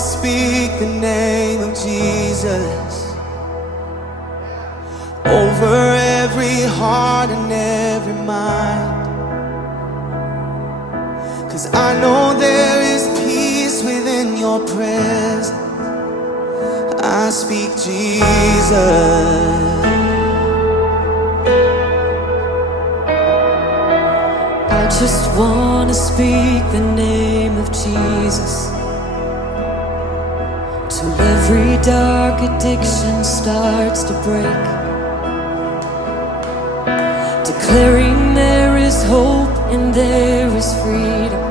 speak the name of Jesus over every heart and every mind, 'cause I know there is peace within your presence. I speak Jesus. I just wanna speak the name of Jesus till every dark addiction starts to break, declaring there is hope and there is freedom.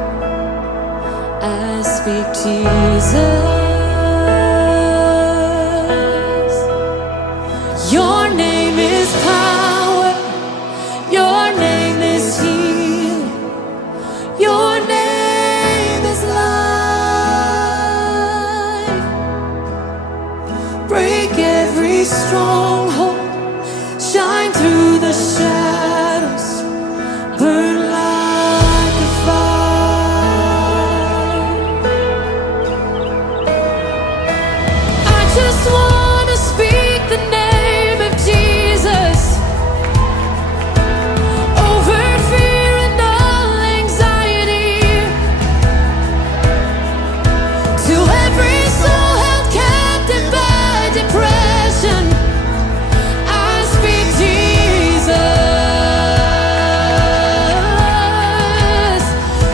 I speak Jesus. Your name is power, your name is healing, your name is life. Break every stronghold, shine through the shadows, burn like a fire. I just wanna speak the name of Jesus over fear and all anxiety, to every soul held captive by depression. I speak Jesus,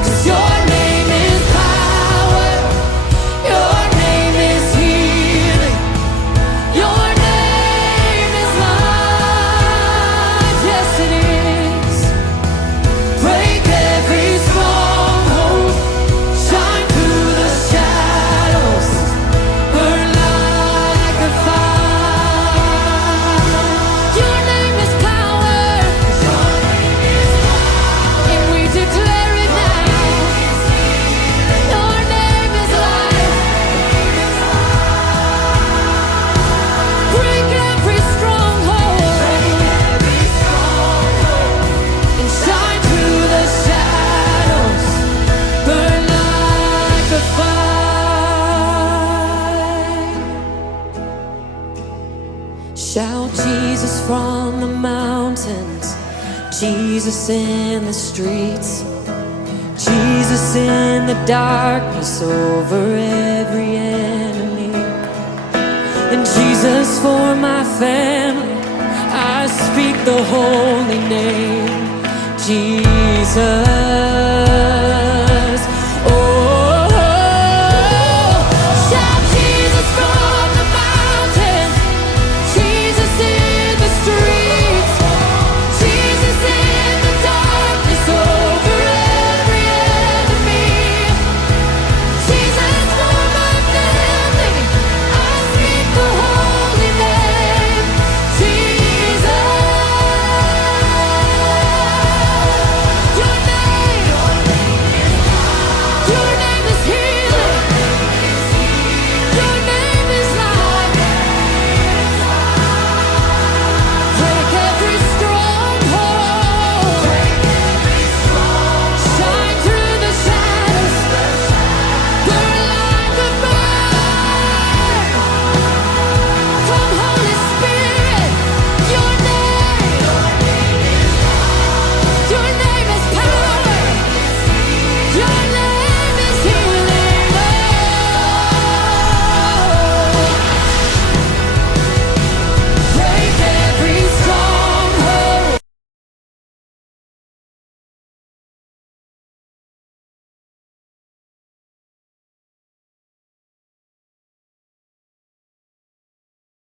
'cause your name is power, your name is healing, your name is life. Yes, it is. Break every stronghold, shine through the shadows, burn like a fire. Your name is power, and we declare it now. Your name is life. Break every stronghold and shine through the shadows, burn like a fire. Shout Jesus from the mountains, Jesus in the streets, Jesus in the darkness over every enemy, and Jesus for my family. I speak the holy name, Jesus.